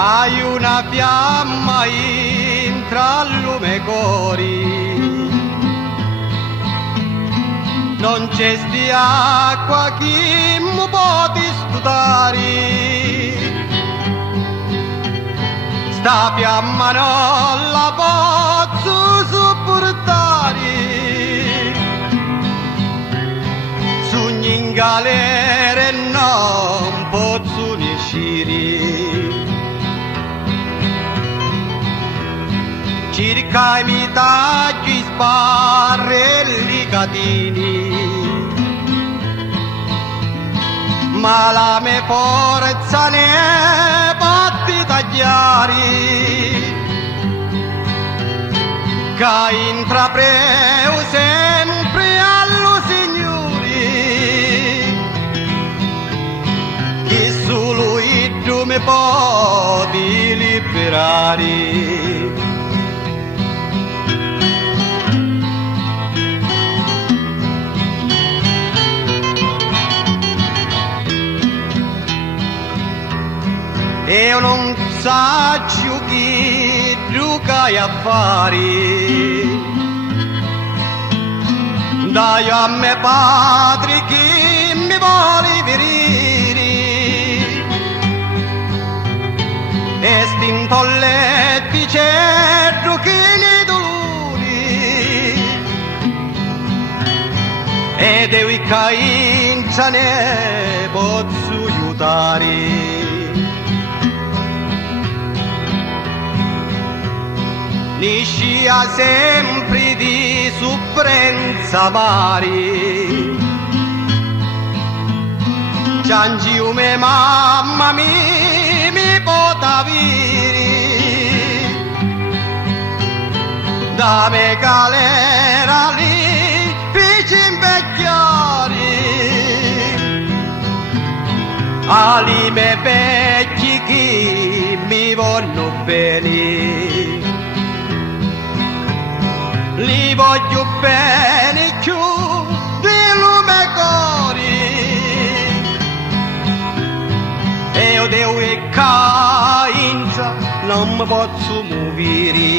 Hai una fiamma intra il lume cori, non c'è sti acqua chi mi può stutare, sta fiamma non la posso sopportare, sogni in galera e non posso ne uscire. Circa i miei tagli, sparrelli catini, ma la mia forza ne batti tagliare, che intrapreu sempre allo Signore, che solo tu mi può liberare. Io non saggio chi giocai a fare, dai a me padre chi mi vuole venire, e stintolletti certo che ne dolori, ed io i cainza ne posso aiutare. Niscia sempre di sofferenza mari, ciangiu me mamma mi può avere, da me galera lì fece invecchiare, ali me vecchi che mi vogliono bene. Li voglio bene più di lume cori, e io devo e cainza non mi posso muovere.